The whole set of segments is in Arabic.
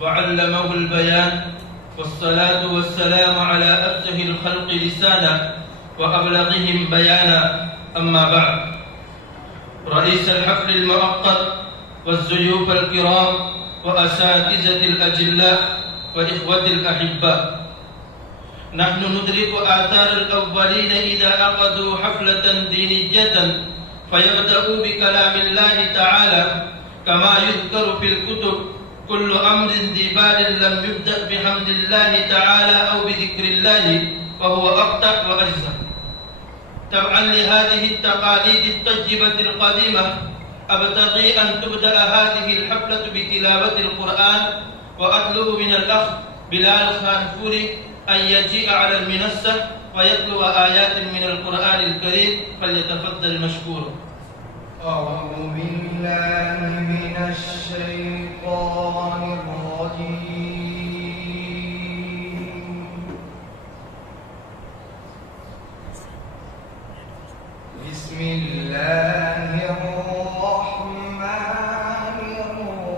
وعلمه البيان، والصلاة والسلام على أفقه الخلق لسانا وأبلغهم بيانا. أما بعد، رئيس الحفل المؤقت والضيوف الكرام وأساتذة الأجلاء وإخوة الأحباء، نحن ندرك آثار الأولين إذا عقدوا حفلة دينية فيبدأوا بكلام الله تعالى كما يذكر في الكتب: كل أمر ذي بال لم يبدأ بحمد الله تعالى أو بذكر الله فهو أقطع وأجزم. تبعا لهذه التقاليد الطيبة القديمة، أبتغي أن تبدأ هذه الحفلة بتلاوة القرآن، وأطلب من الأخ بلال خانفوري أن يجيء على المنصة ويتلو آيات من القرآن الكريم، فليتفضل مشكورا. أعوذ بالله من الشيطان الرجيم. بسم الله الرحمن الرحيم.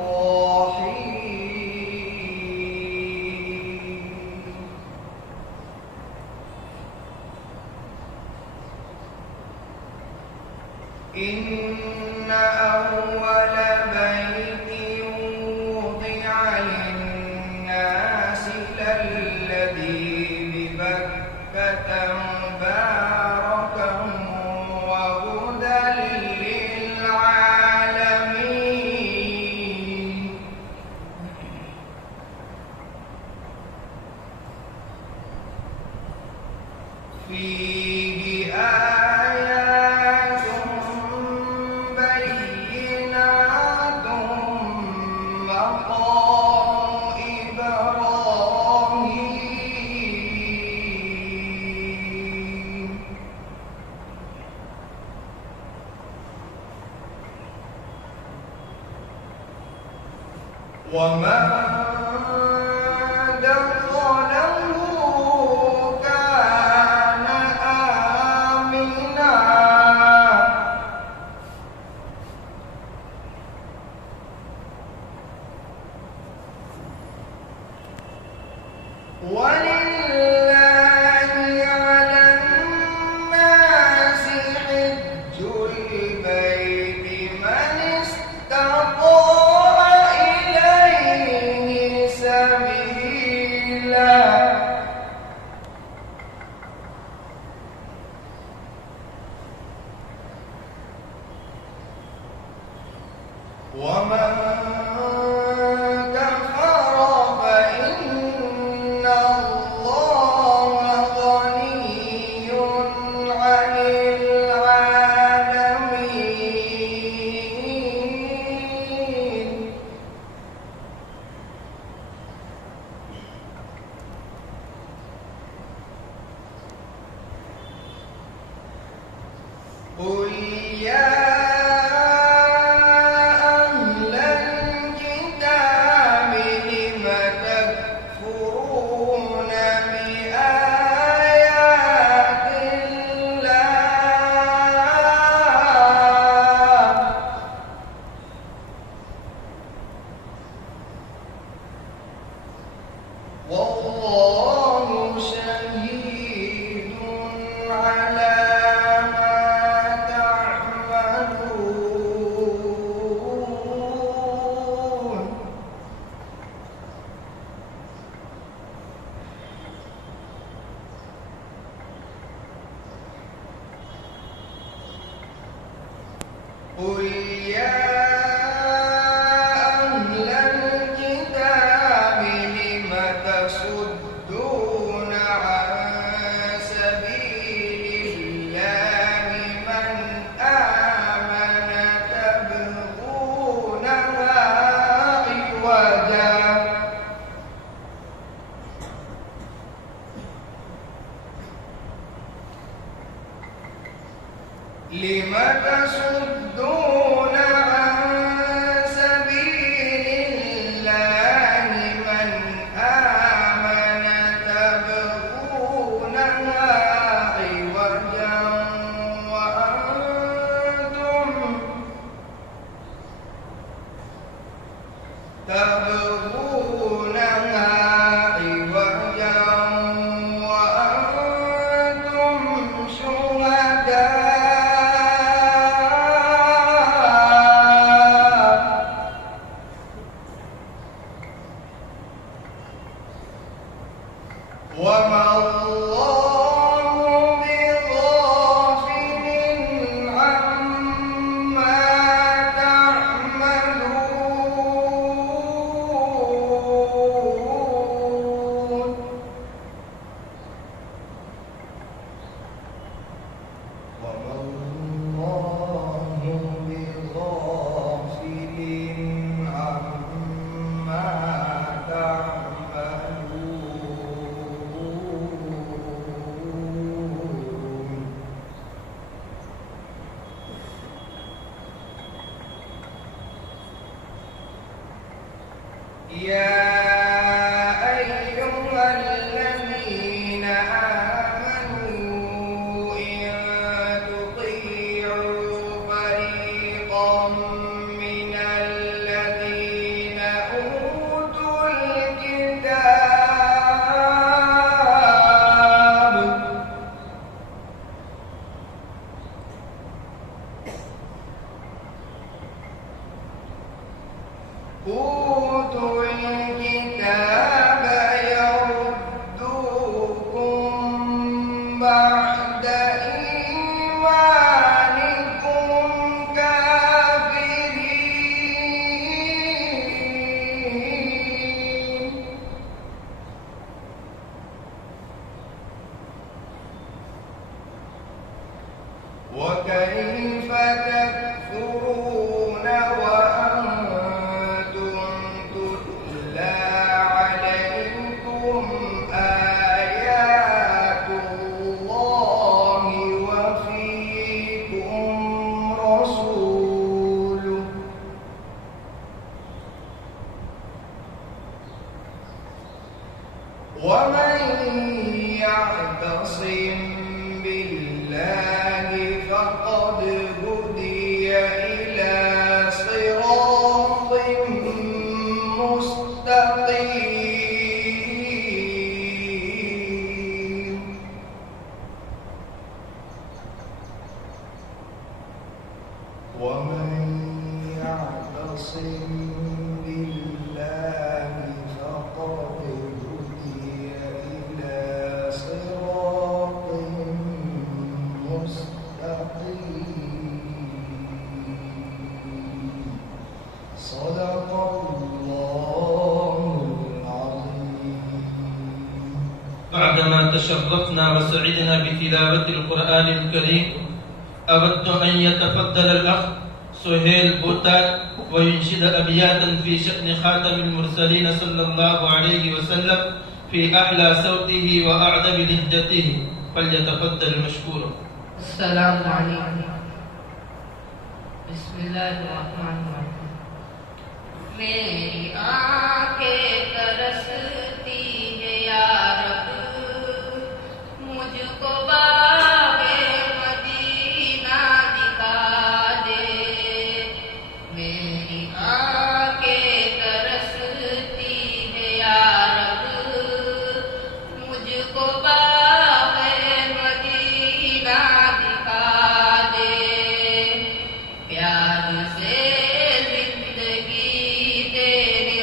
إن أول بيت وضع للناس للذي ببكة مباركا وهدى للعالمين. فيه آيات بينات مقام إبراهيم. ومن دخله كان آمنا. ولله على الناس حج البيت من استطاع إليه سبيلا. ومن كفر فإن الله غني عن العالمين. قل يا أهل الكتاب لم تكفرون بآيات الله والله شهيد على ما تعملون. قل يا أهل الكتاب لم تصدون عن سبيل الله من آمن تبغونها عوجا. لم تصدون عن سبيل الله من آمن تبغونها عوجا وأنتم تبغون وما الله بغافل عما تعملون وما الله بغافل عما تعملون يا أيها الذين آمنوا إن تطيعوا فريقا من الذين أوتوا الكتاب يردوكم بعد إيمانكم كافرين وكيف تكفرون وأنتم تتلى عليكم آيات الله وفيكم رسوله ومن يعتصم بالله فقد هدي إلى صراط مستقيم ومن يعتصم بالله فقد هدي إلى صراط مستقيم صدق الله العظيم. بعدما تشرفنا وسعدنا بتلاوة القرآن الكريم أود أن يتفضل الأخ سهيل بوتان وينشد أبياتا في شأن خاتم المرسلين صلى الله عليه وسلم في أحلى صوته وأعذب لهجته فليتفضل مشكورا. السلام عليكم. بسم الله الرحمن الرحيم. मेरी आंखें तरसती है या रब मुझको बागे मदीना दिखा दे मेरी आंखें तरसती है या रब मुझको बागे मदीना दिखा दे प्यार से जिंदगी देने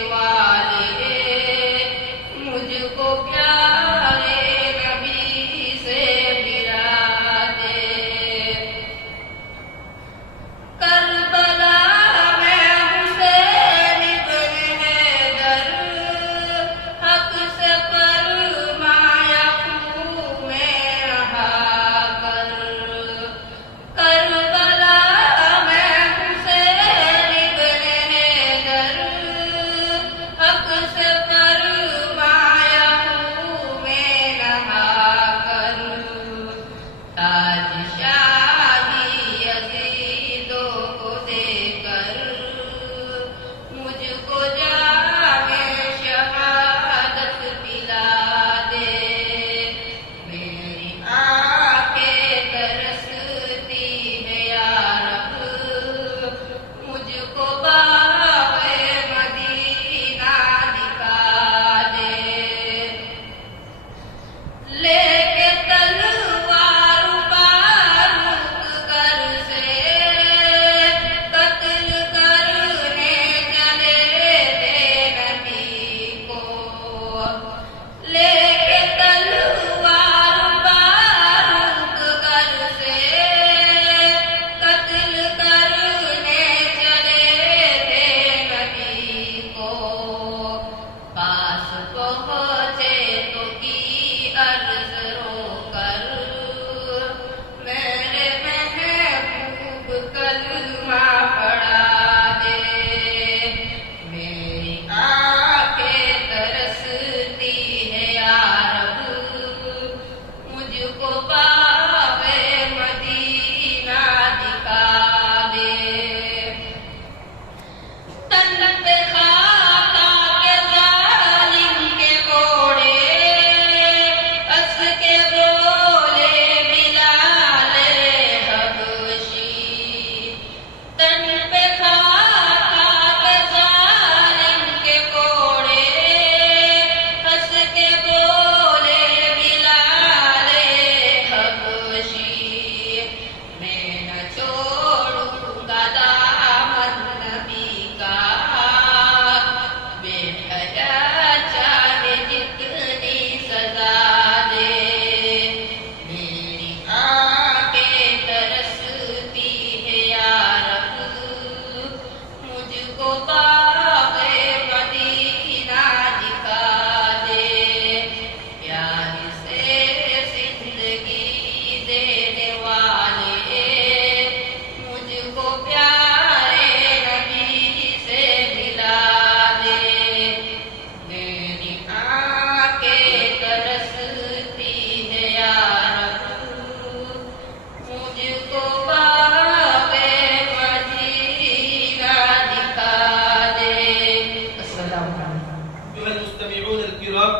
أيها المستمعون الكرام،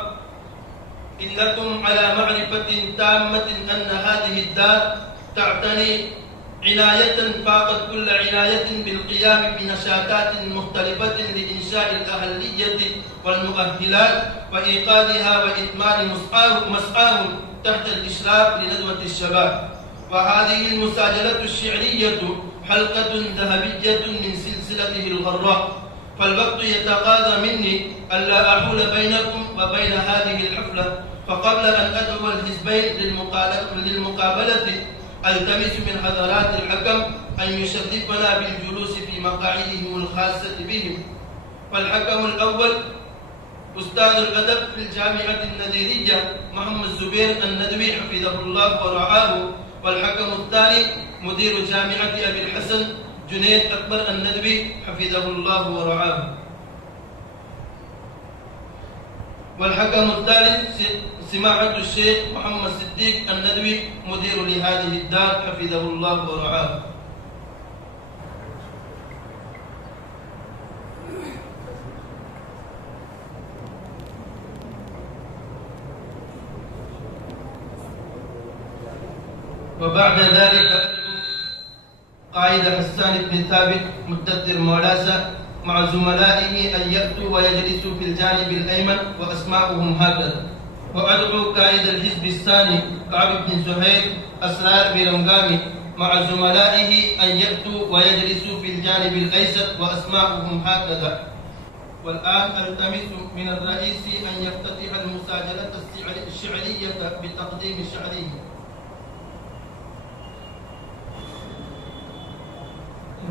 إنكم على معرفة تامة أن هذه الدار تعتني عناية فاقت كل عناية بالقيام بنشاطات مختلفة لإنشاء الأهلية والمؤهلات وإيقادها وإتمام مسعاهم تحت الإشراف لندوة الشباب. وهذه المساجلة الشعرية حلقة ذهبية من سلسلته الغراء، فالوقت يتقاضى مني ألا أحول بينكم وبين هذه الحفلة، فقبل أن أدعو الحزبين للمقابلة ألتمس من حضرات الحكم أن يشرفنا بالجلوس في مقاعدهم الخاصة بهم. فالحكم الأول أستاذ الأدب في الجامعة النذيرية محمد زبير الندوي حفظه الله ورعاه، والحكم الثاني مدير جامعة أبي الحسن جنيد أكبر الندوي حفظه الله ورعاه، والحكم الثالث سماحة الشيخ محمد صديق الندوي مدير لهذه الدار حفظه الله ورعاه. وبعد ذلك قائد حسان بن ثابت مدثر مولاسة مع زملائه أن يأتوا ويجلسوا في الجانب الأيمن وأسماؤهم هكذا. وأدعو قائد الحزب الثاني كعب بن زهير أسرار برمغامي مع زملائه أن يأتوا ويجلسوا في الجانب الأيسر وأسماؤهم هكذا. والآن ألتمس من الرئيس أن يفتتح المساجلة الشعرية بتقديم شعره.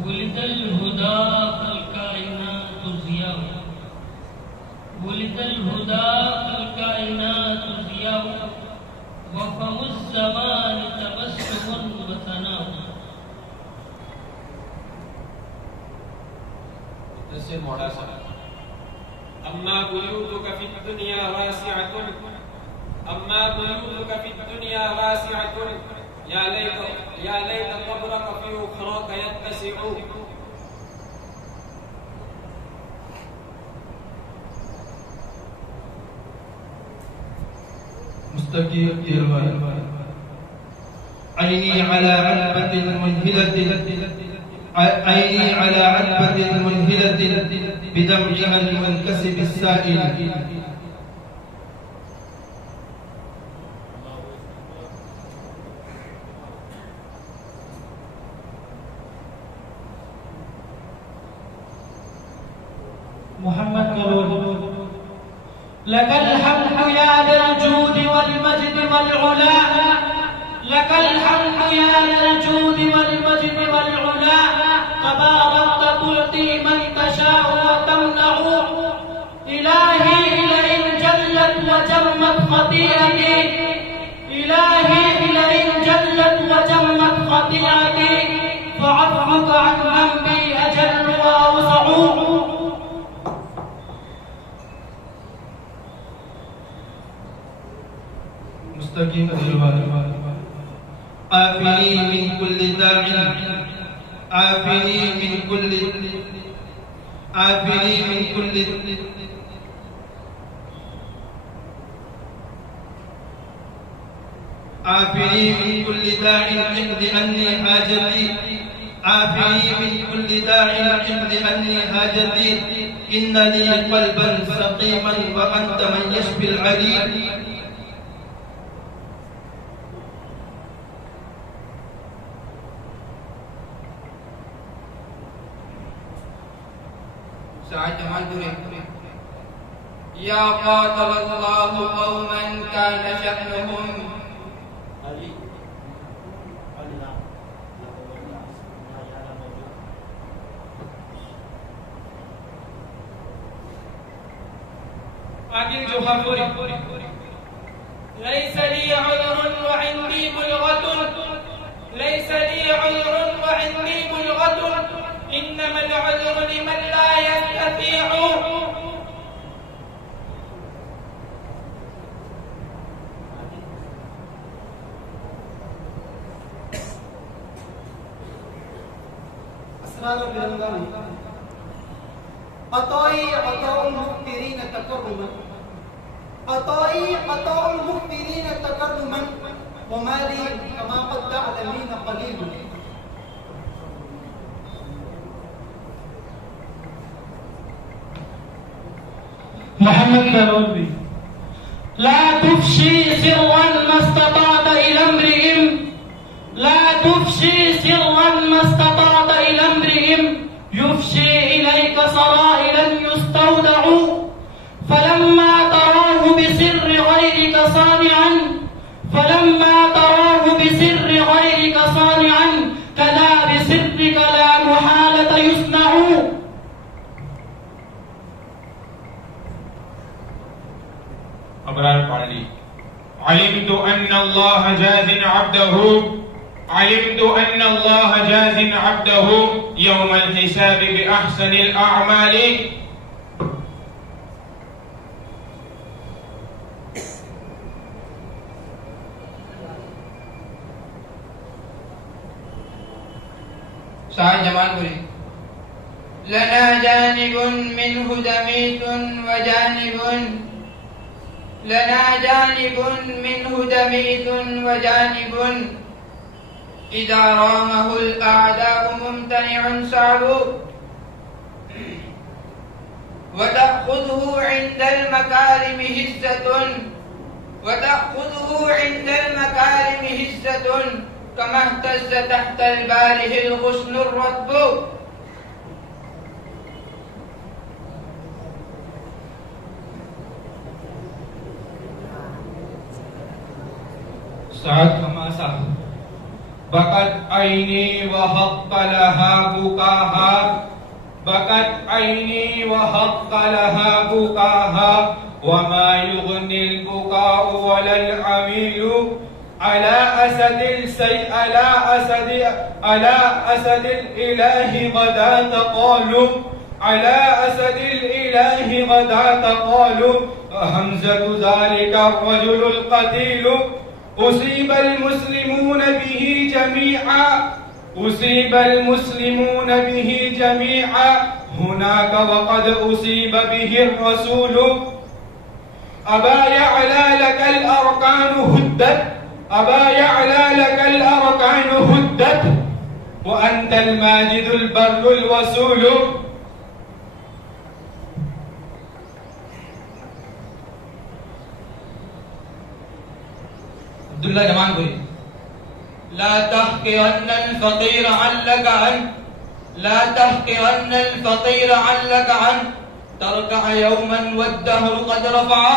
ولد الهدى فالكائنات ضياء، ولد الهدى فالكائنات ضياء، وفم الزمان تبسم وثناء. تفسير مولاسة. أما بيوتك في الدنيا واسعة، أما بيوتك في الدنيا واسعة، يا ليت قبرك في أخراك يتسع. مستقيم عيني على عتبة منهلة، عيني على عتبة منهلة بدمعها المنكسب السائل. محمد قبول. لك الحمد يا ذا الجود والمجد والعلا، لك الحمد يا ذا الجود والمجد والعلا، تباركت تعطي من تشاء وتمنع. إلهي لئن جلت وجمت خطيئتي، إلهي لئن جلت وجمت خطيئتي، فعفوك عن ذنبي أجل وأوسع. مستقيم عافني من كل داع، عافني من كل، عافني من كل، عافني من كل داع اقض عني حاجتي، عافني من كل داع اقض عني حاجتي. إن لي قلبا سقيما وأنت من يشفي العليل. سعد مدري. يا قاتل الله قوما كان شأنهم عدل جهفري. ليس لي عذر وعندي بلغة، ليس لي عذر وعندي بلغة، إنما العذر لمن لا يستطيع. أسرار برمغامي. عطائي عطاء المؤتي عطائي عطاء المخبرين تكرما ومالي كما قد تعلمين قليل. محمد كالولبي: لا تفشي سرا ما استطعت إلى امرئ، لا تفشي سرا ما استطعت إلى امرئ يفشي إليك سرائرا يستودع، فلما تراه بسر غيرك صانعا، فلما تراه بسر غيرك صانعا كذا بسرك لا محالة يصنع. أبرار पाली علمت أن الله جاز عبده، علمت أن الله جاز عبده يوم الحساب بأحسن الأعمال. शाह जमालपुरी: लना जानिबुन मिन्हु दमीत वजानिब, लना जानिबुन मिन्हु दमीत वजानिब, इज़ा रामहुल अअदाउ मुम्तनिउन सअबु, वतअख़ुज़ुहु इंदल मकारिमि हिस्सतुन, वतअख़ुज़ुहु इंदल मकारिमि हिस्सतुन, कमा इह्तज़्ज़ तहतल बारिहिल गुस्नुर रत्बु. साथ हमासा बकत आईनी व हक़ लहा बुकाहा, बकत आईनी व हक़ लहा बुकाहा, वमा युग़निल बुकाउ वलल अमीलु, अला असदिल सै अला असदिल इलाही गदा तक़ालु, अला असदिल इलाही गदा तक़ालु, हमज़तु ज़ालिका रजुलुल क़तीलु, उसीब المسلمون به جميعا، उसीब المسلمون به جميعا هناك وقد أصيب به الرسول. أبا يعلى لك الأركان هدت، أبا يعلى لك الأركان هدت، وأنت الماجد البر الوسول. अब्दुल्ला जमानपुरी: ला तहक़िरन्नल फ़क़ीर अल्लक अन, ला तहक़िरन्नल फ़क़ीर अल्लक अन, तरका यौमन वद्दहरु क़द रफ़अ.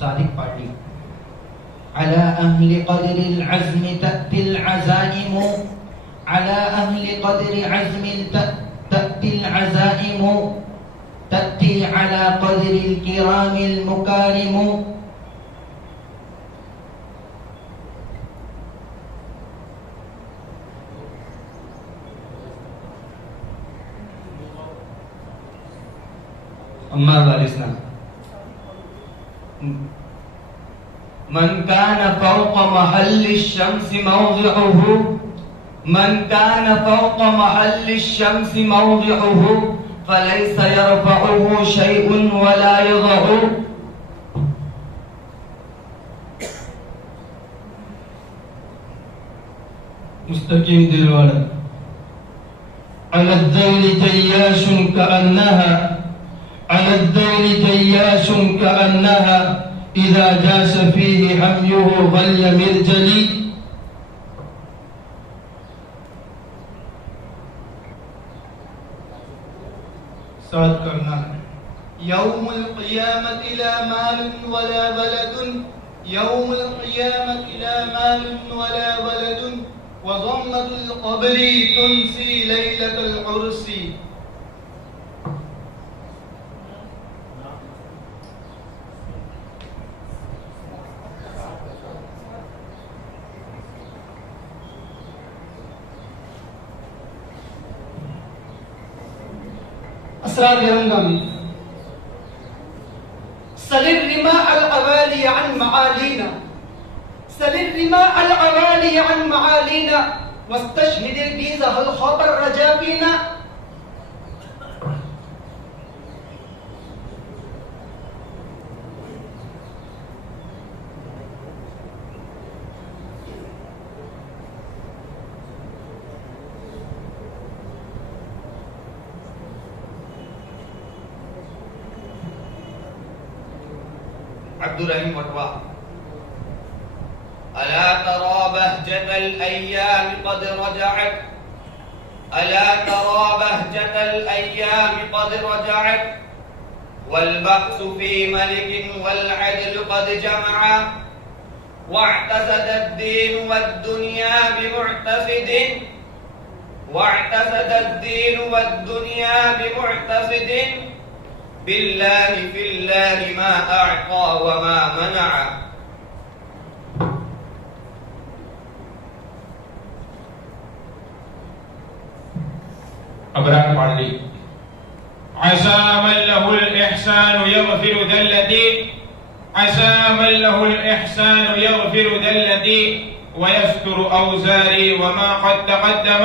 सादिक पार्टी: अला अहली क़द्रिल अज़्म तअतिल अज़ाइम, अला अहली क़द्रि अज़्म तअतिल अज़ाइम, तअती अला क़द्रिल किरामिल मुकारिम. अम्मा वालिस्ना मन कान फौक़ महल्लि शम्सि मौज़िउहु, मन कान फौक़ महल्लि शम्सि मौज़िउहु, फलैस यरफ़उहु शैउन वला यज़अु. मुस्तकीम दिलवाला: अला ज़ैल जय्याशुन कअन्नहा, अला ज़ैल जय्याशुन कअन्नहा, इज़ा जाश फ़ीहि हम्युहु ग़ल्य मिर्जली. साथ करना है. यौमुल क़ियामति ला मालुन वला वलदुन, यौमुल क़ियामति ला मालुन वला वलदुन, व ज़म्मतुल क़ब्रि तुनसी लैलतल उर्सी. أسرار الرنغم: سل الرماح الأوالي عن معالينا، سل سل الرماء العوالي عن معالينا واستشهد البيز هل خاط الرجا فينا. عبد الرحيم وطوا. ألا ترى بهجة الأيام قد رجعت، ألا ترى بهجة الأيام قد رجعت، والبأس في ملك والعدل قد جمعا، واعتزد الدين والدنيا بمعتزد، واعتزد الدين والدنيا بمعتزد، بالله في الله ما أعطى وما منع. أبرار पाली عسى من له الإحسان يغفر ذلتي، عسى من له الإحسان يغفر ذلتي ويستر أوزاري وما قد تقدم.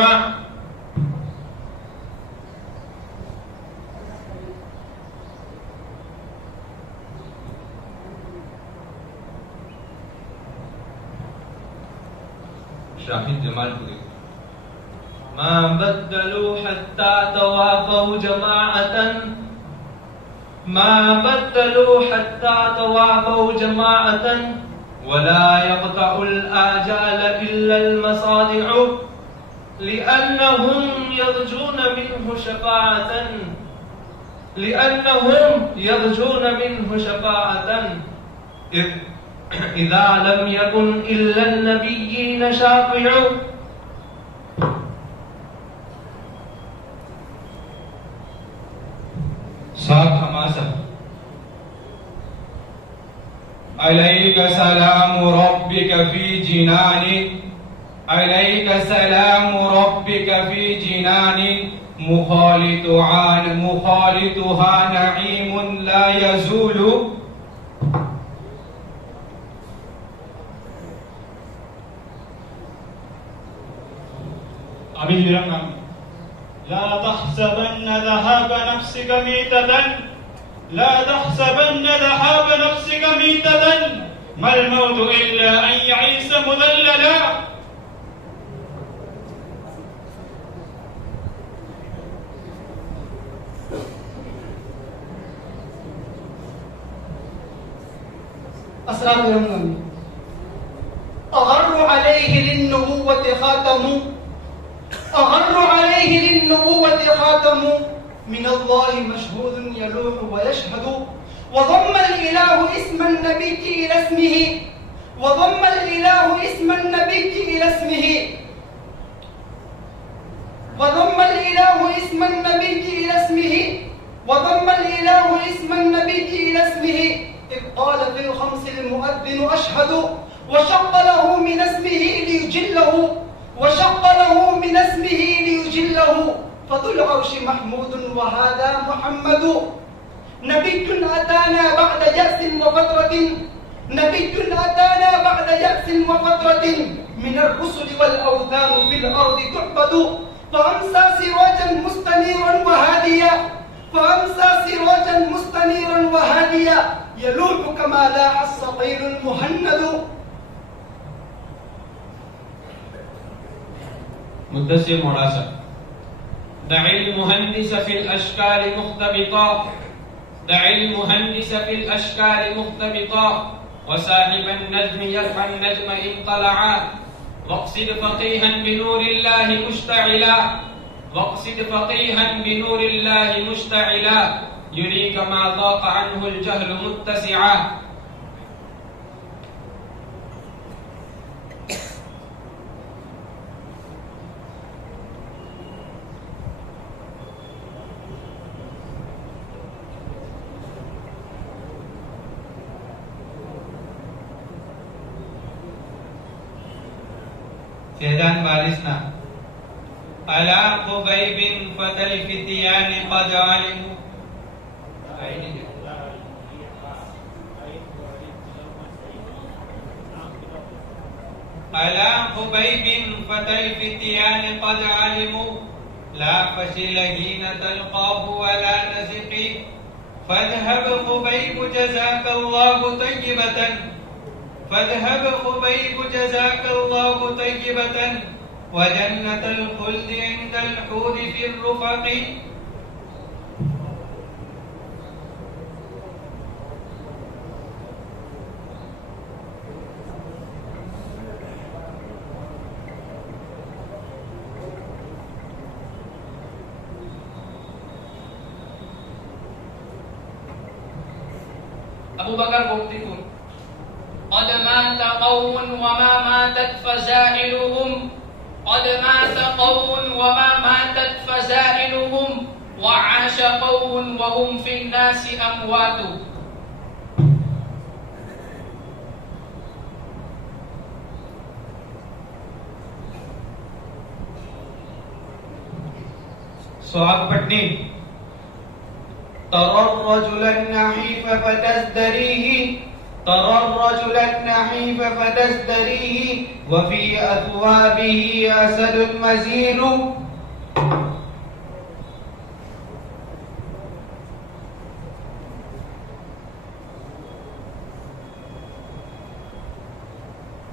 शाहिद जमालपुरी। ما بدلوا حتى توافوا جماعة، ما بدلوا حتى توافوا جماعة، ولا يقطع الآجال إلا المصادع، لأنهم يرجون منه شفاعة، لأنهم يرجون منه شفاعة، إذا لم يكن إلا النبيين شافع. साथ हमासा अलैक सलाम रब्बिक फी जिनानी, अलैक सलाम रब्बिक फी जिनानी, मुखालितुहा नईमुन ला यज़ूलु। अमीर لا تحسبن ذهاب نفسك ميتة، لا تحسبن ذهاب نفسك ميتة، ما الموت إلا أن يعيش مذللا. أسرار يوم أغر عليه للنبوة خاتم، أغر عليه للنبوة خاتم، من الله مشهود يلوح ويشهد، وضم الإله اسم النبي إلى اسمه، وضم الإله اسم النبي إلى اسمه، وضم الإله اسم النبي إلى اسمه، وضم الإله اسم النبي إلى اسمه، إذ قال في الخمس المؤذن أشهد، وشق له من اسمه ليجله، وشق له من اسمه ليجله، فذو العرش محمود وهذا محمد. نبي أتانا بعد يأس وفترة، نبي أتانا بعد يأس وفترة، من الرسل والأوثان في الأرض تعبد، فأمسى سراجا مستنيرا وهاديا، فأمسى سراجا مستنيرا وهاديا، يلوح كما لاح الصقيل المهند. मुद्दस्सिर मोड़ासा। दዒल मुहन्निस फिल अश्काल मुख्तबिता, दዒल मुहन्निस फिल अश्काल मुख्तबिता, वसाहिबन नज्म यरहन नज्म इन तलआ, वक़सिद फ़क़ीहन बिनूरिल्लाहि मुश्तइला, वक़सिद फ़क़ीहन बिनूरिल्लाहि मुश्तइला, युरीका मा ज़ाक़ अन्हुल जहल मुत्तसिआ। فهدان بارسنا على خبيب فتى الفتيان قد علموا. على خبيب فتى الفتيان قد علموا لا فشل حين تلقاه ولا نزق فاذهب خبيب جزاك الله طيبة فاذهب خبيب جزاك الله طيبة وجنة الخلد عند الحور في الرفق. Abu Bakar buktikum qad mata qawmun wa ma matat fazailuhum qad mata qawmun wa ma matat fazailuhum wa 'asha qawmun wa hum fin nasi amwatu. सोहाग पटनी ترى الرجل النحيف فتزدريه ترى الرجل النحيف فتزدريه وفي أثوابه أسد مزيل.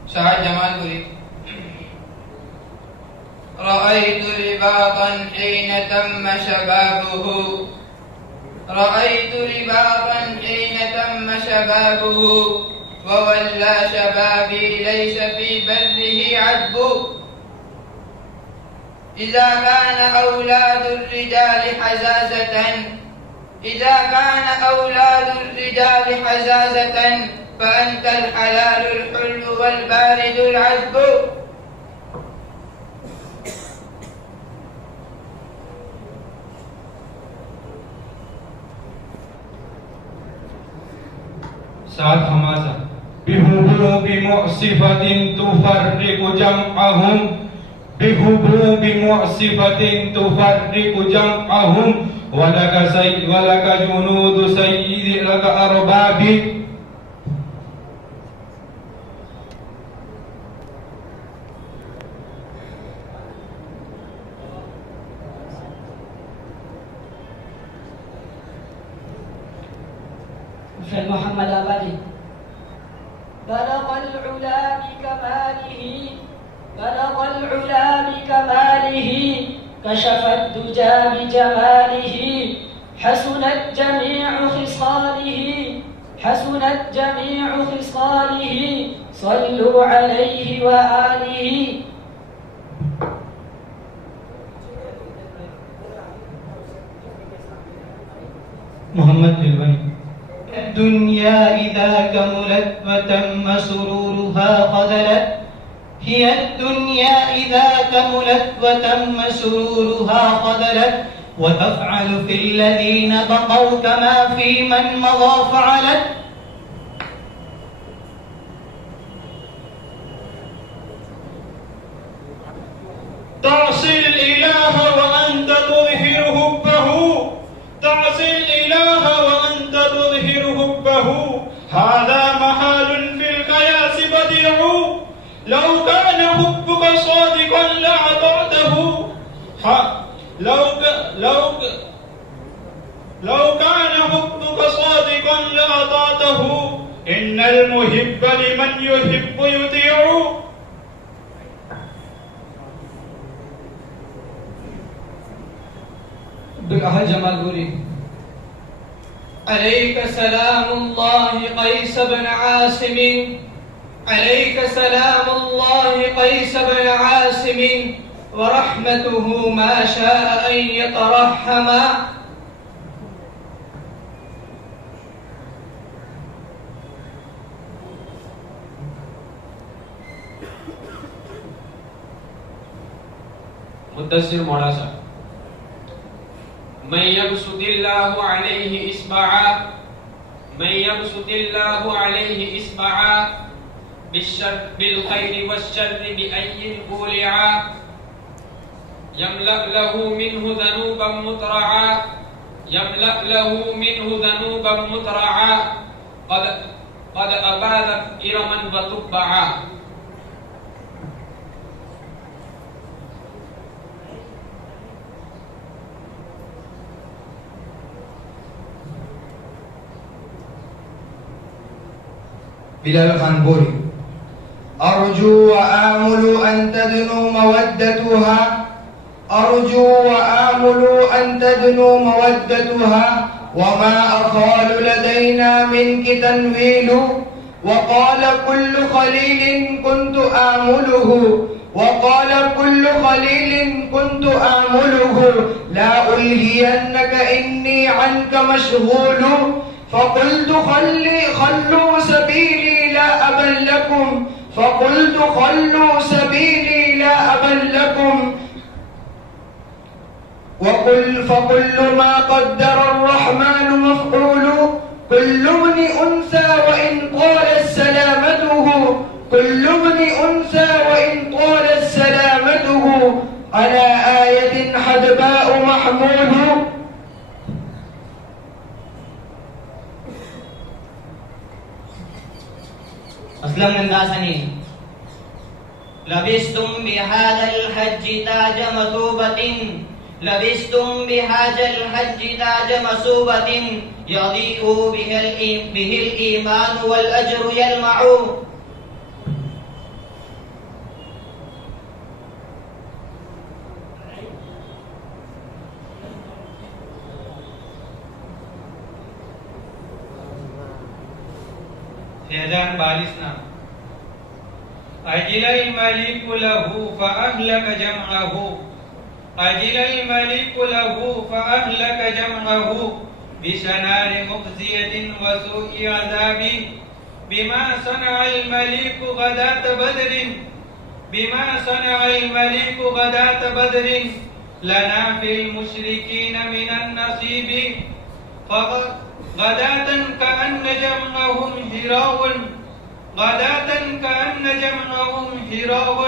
शाह जमालपुरी رأيت رباطا حين تم شبابه رأيت رباطا حين تم شبابه وولى شبابي ليس في بره عذب. إذا كان أولاد الرجال حزازة إذا كان أولاد الرجال حزازة فأنت الحلال الحل والبارد العذب. सात हमाजा बिहुबूब मुअसिफत तुफर्रिक जमअहुम बिहुबूब मुअसिफत तुफर्रिक जमअहुम वलक जुनूद सय्यिद लक अरबाबी. محمد آبادی بلغ العلا بكماله بلغ العلا بكماله كشف الدجى بجماله حسنت جميع خصاله حسنت جميع خصاله صلوا عليه وآله. मोहम्मद दिलवानी الدنيا إذا كملت وتم سرورها خذلت هي الدنيا إذا كملت وتم سرورها خذلت وتفعل في الذين بقوا كما في من مضى فعلت. تعصي الإله وأنت تظهر حبه تعصي الإله وأنت تظهر حبه هذا محال في القياس بديع لو كان حبك صادقا لأطعته لو كان حبك صادقا لأطعته إن المحب لمن يحب يطيع. بالأهل جمالपुरी عليك سلام الله قيس بن عاصم عليك سلام الله قيس بن عاصم ورحمته ما شاء أن يترحما. मुद्दस्सिर मौलासा मैं यबसुदिल्लाहु अलैहि इस्बाआ मैं यबसुदिल्लाहु अलैहि इस्बाआ बिलखैरि वश्शर्रि बिअय्यिन बुलिआ यमला लहु मिन्हु ذنوبا मुतरआ यमला लहु मिन्हु ذنوبا मुतरआ قد अबादत इरमन वतुब्बआ. बिलाल खान बोले, अर्जू व आमुलु अन तदनु मवद्दतुहा, अर्जू व आमुलु अन तदनु मवद्दतुहा वमा अखालु लदैना मिनकी तनवीलु वक़ाल कुल्लु खलीलिन कुन्तु आमुलुहु वक़ाल कुल्लु खलीलिन कुन्तु आमुलुहु ला उल्हियन्नक इन्नी अन्का मशगूलु फ़क़ुल्तु खल्लू सबीली ला अबन लकुम फ़क़ुल्तु खल्लू सबीली ला अबन लकुम فكل ما قدر الرحمن مفعول كل ابن أنثى وإن طالت سلامته كل ابن أنثى وإن طالت سلامته على آية حدباء محمول. أسلم الناسني لبستم بهذا الحج تاج مثوبة لبستم بهذا الحج تاج مثوبة يضيء به الإيمان والأجر يلمع. فيضان 42 أجل الملك له فأهلك جمعه أجل الملك له فأهلك جمعه بشنار مخزية وسوء عذاب بما صنع الملك غداة بدر بما صنع الملك غداة بدر لنا في المشركين من النصيب غداة كأن جمعهم هراء غداة كأن جمعهم هراء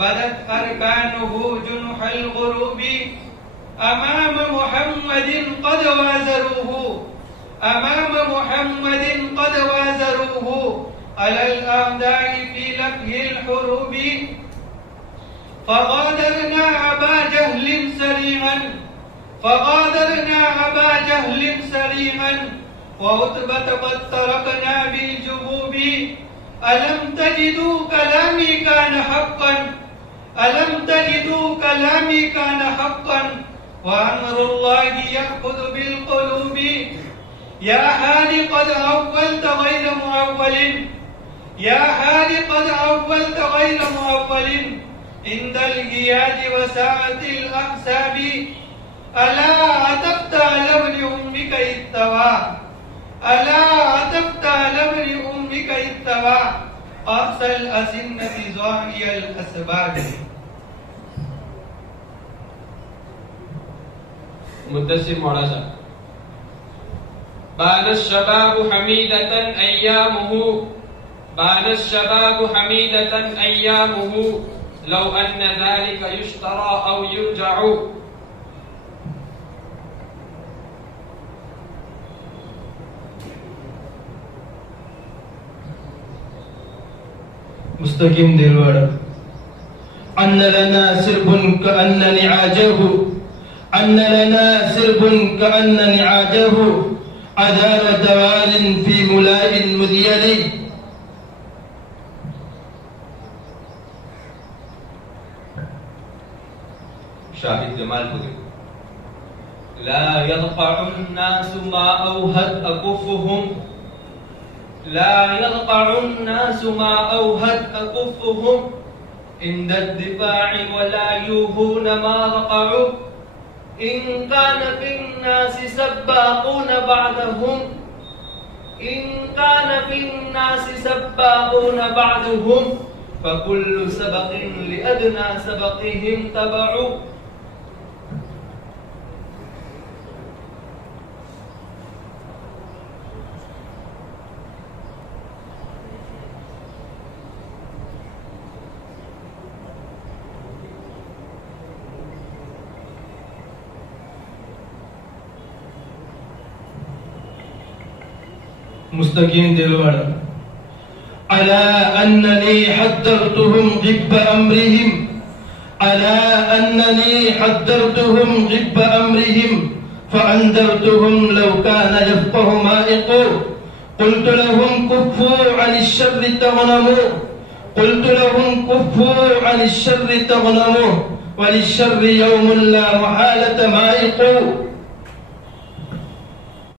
بدت أركانه جنح الغروب أمام محمد قد وازروه أمام محمد قد وازروه على الأعداء في لفه الحروب فغادرنا أبا جهل سريعا فغادرنا أبا جهل سريعا وعتبة قد تركنا بالجبوب ألم تجدوا كلامي كان حقا ألم تجدوا كلامي كان حقا وأمر الله يأخذ بالقلوب يا حالي قد أولت غير مؤول يا حالي قد أولت غير مؤول عند الجياد وساعة الأحساب ألا عتبت على ابن أمك التوى ألا عتبت على ابن أمك التوى أقصى الأسنة ظاهي الأسباب. मुद्दस्सिर मौलासा बान الشباب حميدة أيامه بان الشباب حميدة أيامه لو أن ذلك يشترى أو يرجع. مستقيم دلوار أن لنا سرب كأن نعاجه أن لنا سرب كأن نعاجه أدار دوال في ملاء مذيل. شاهد جمال خدي لا يضقع الناس ما أوهت أكفهم لا يضقع الناس ما أوهت أكفهم عند الدفاع ولا يوهون ما رقعوا إن كان في الناس سباقون بعدهم إن كان في الناس سباقون بعدهم فكل سبق لأدنى سبقهم تبع. مستقيم دلوار ألا أنني حذرتهم غب أمرهم ألا أنني حذرتهم غب أمرهم فأنذرتهم لو كان يفقه مائق قلت لهم كفوا عن الشر تغنموا قلت لهم كفوا عن الشر تغنموا وللشر يوم لا محالة مائق